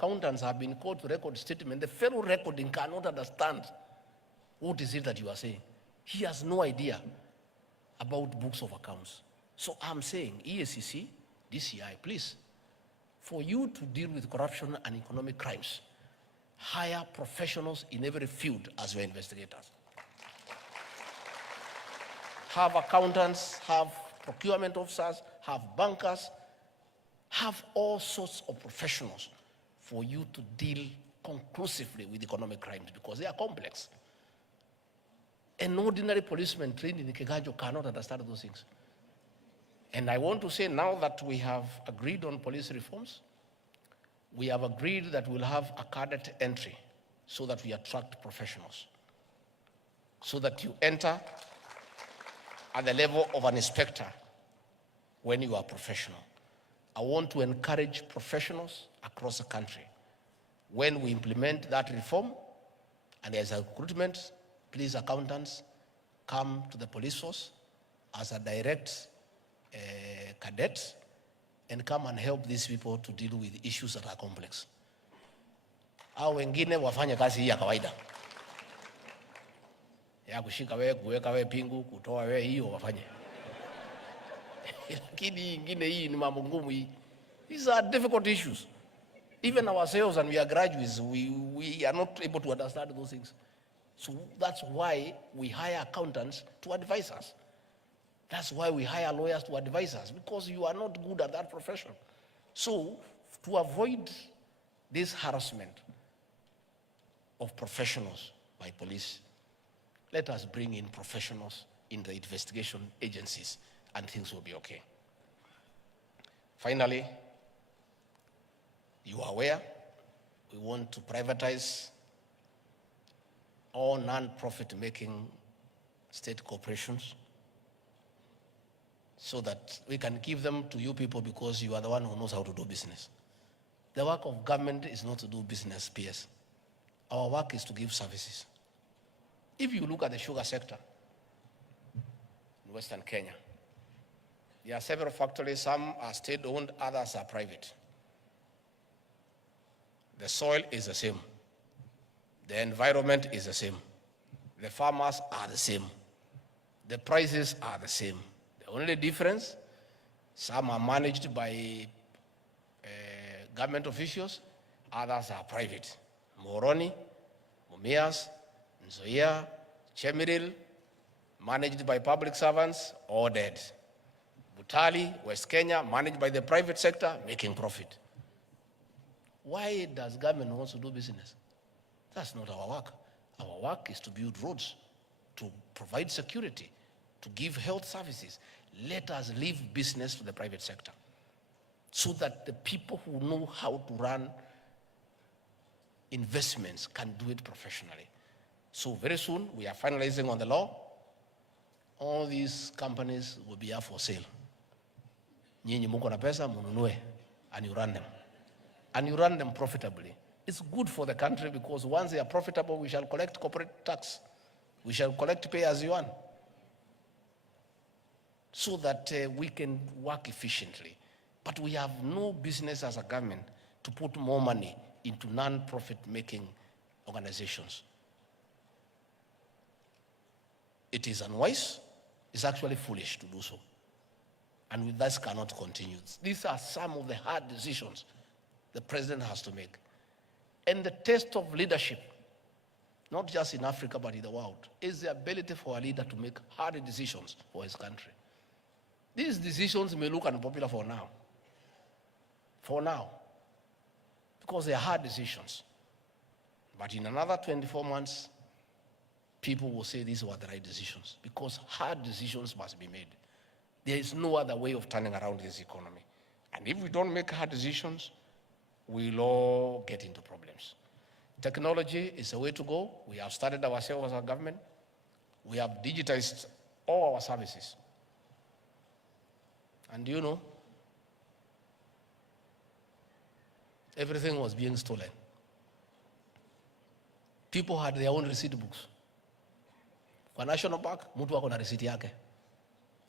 accountants have been called to record statement. The fellow recording cannot understand what is it that you are saying. He has no idea about books of accounts. So I'm saying, EACC, DCI, please, for you to deal with corruption and economic crimes, hire professionals in every field as your investigators. Have accountants, have procurement officers, have bankers, have all sorts of professionals for you to deal conclusively with economic crimes, because they are complex. An ordinary policeman trained in Kiganjo cannot understand those things. And I want to say, now that we have agreed on police reforms, we have agreed that we'll have a cadet entry so that we attract professionals, so that you enter at the level of an inspector when you are professional. I want to encourage professionals across the country. When we implement that reform and there's a recruitment, please, accountants, come to the police force as a direct cadet and come and help these people to deal with issues that are complex. Hao wengine wafanye kazi hii ya kawaida. Ya kushika wewe, kuweka wewe pingu, kutoa wewe, hiyo wafanye. Lakini ingine hii ni mambo ngumu hii. These are difficult issues. Even ourselves, and we are graduates, we are not able to understand those things. So that's why we hire accountants to advise us. That's why we hire lawyers to advise us, because you are not good at that profession. So to avoid this harassment of professionals by police, let us bring in professionals in the investigation agencies and things will be okay. Finally, you are aware, we want to privatize all non-profit making state corporations so that we can give them to you people, because you are the one who knows how to do business. The work of government is not to do business, PS. Our work is to give services. If you look at the sugar sector in Western Kenya, there are several factories. Some are state-owned, others are private. The soil is the same. The environment is the same. The farmers are the same. The prices are the same. The only difference, some are managed by government officials, others are private. Moroni, Mumias, Nzoia, Chemiril, managed by public servants, all dead. Butali, West Kenya, managed by the private sector, making profit. Why does government want to do business? That's not our work. Our work is to build roads, to provide security, to give health services. Let us leave business to the private sector so that the people who know how to run investments can do it professionally. So very soon, we are finalizing on the law. All these companies will be up for sale. Nyinyi muko na pesa, mununue, and you run them. And you run them profitably. It's good for the country, because once they are profitable, we shall collect corporate tax. We shall collect pay as you earn, so that we can work efficiently. But we have no business as a government to put more money into non-profit making organizations. It is unwise. It's actually foolish to do so. And with this cannot continue. These are some of the hard decisions the president has to make. And the test of leadership, not just in Africa but in the world, is the ability for a leader to make hard decisions for his country. These decisions may look unpopular for now, because they are hard decisions. But in another 24 months, people will say these were the right decisions, because hard decisions must be made. There is no other way of turning around this economy. And if we don't make hard decisions, we'll all get into problems. Technology is the way to go. We have started ourselves as a government. We have digitized all our services. And you know, everything was being stolen. People had their own receipt books. Kwa National Park, mtu wako na receipt yake.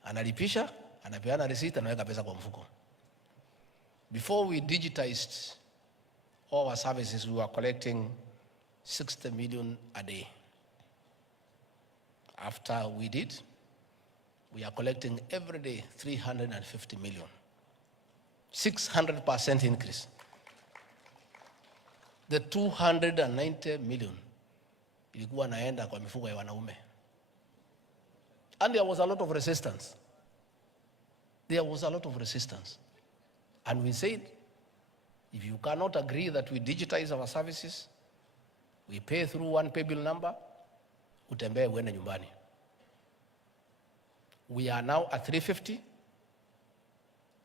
Analipisha, anapeana receipt, anaweka pesa kwa mfuko. Before we digitized all our services, we were collecting 60 million a day. After we did, we are collecting every day 350 million. 600% increase. The 290 million ilikuwa naenda kwa mifugo ya wanaume. And there was a lot of resistance. There was a lot of resistance. And we said, if you cannot agree that we digitize our services, we pay through one Paybil number, Mutembei uende nyumbani. We are now at 350,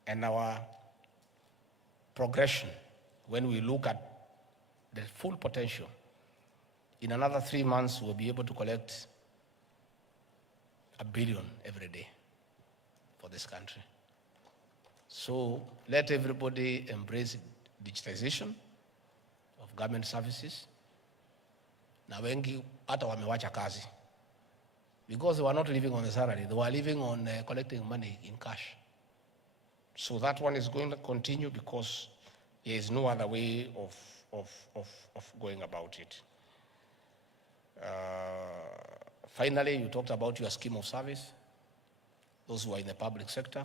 and our progression, when we look at the full potential, in another 3 months, we'll be able to collect $1 billion every day for this country. So let everybody embrace digitization of government services. Na wengi hata wamewacha kazi because they were not living on the salary. They were living on collecting money in cash. So that one is going to continue because there is no other way of going about it. Finally, you talked about your scheme of service, those who are in the public sector.